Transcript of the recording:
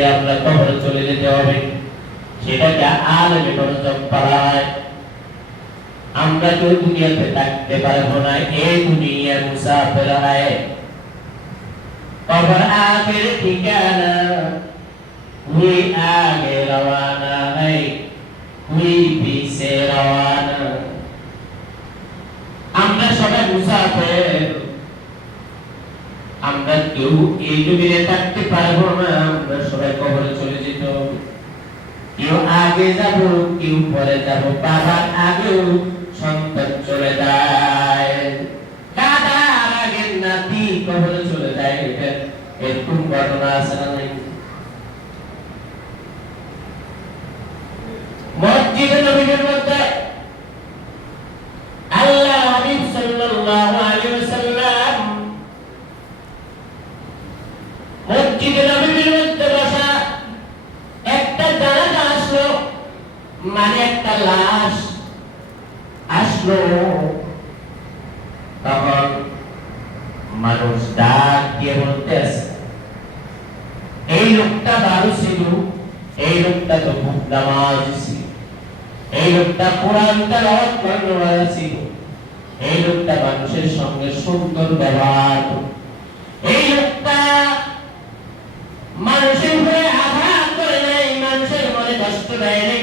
ছেড়ে আমরা কবরে চলে যেতে হবে, সেটাকে আলেমে বরজম বলা হয়। আমরা তো দুনিয়াতে থাকতে পারবো না, এই দুনিয়ার মুসাফির হয়। কবর আখের ঠিকানা, कोई आगे रवाना है, कोई पीछे रवाना। আমরা সবাই মুসাফির, আমরা কেউ এই জমিনে থাকতে পারবো না, আমরা সবাই কবরে চলে যেতে হবে। কেউ আগে যাব, কেউ পরে যাব। বাবার আগেও সন্তান চলে যায়, দাদার আগে নাতি কবরে চলে যায়। এরকম ঘটনা আছে না নাই? মসজিদে নববীর মধ্যে আল্লাহ হাবিব সাল্লাল্লাহু আলাইহি ওয়াসাল্লাম মসজিদে নববীর মধ্যে বসা, একটা জানাজা আসলো, মানে একটা লাশ আসলো। তখন মানুষ ডাক দিয়ে বলতেছে, এই লোকটা ভালো ছিল, এই লোকটা তো খুব নামাজি ছিল, এই লোকটা কোরআন তেলাওয়াত করার ছিল, এই লোকটা মানুষের সঙ্গে সুন্দর ব্যবহার করত, এই লোকটা মানুষের উপরে আঘাত করে নাই, মানুষের মনে কষ্ট দেয় নাই।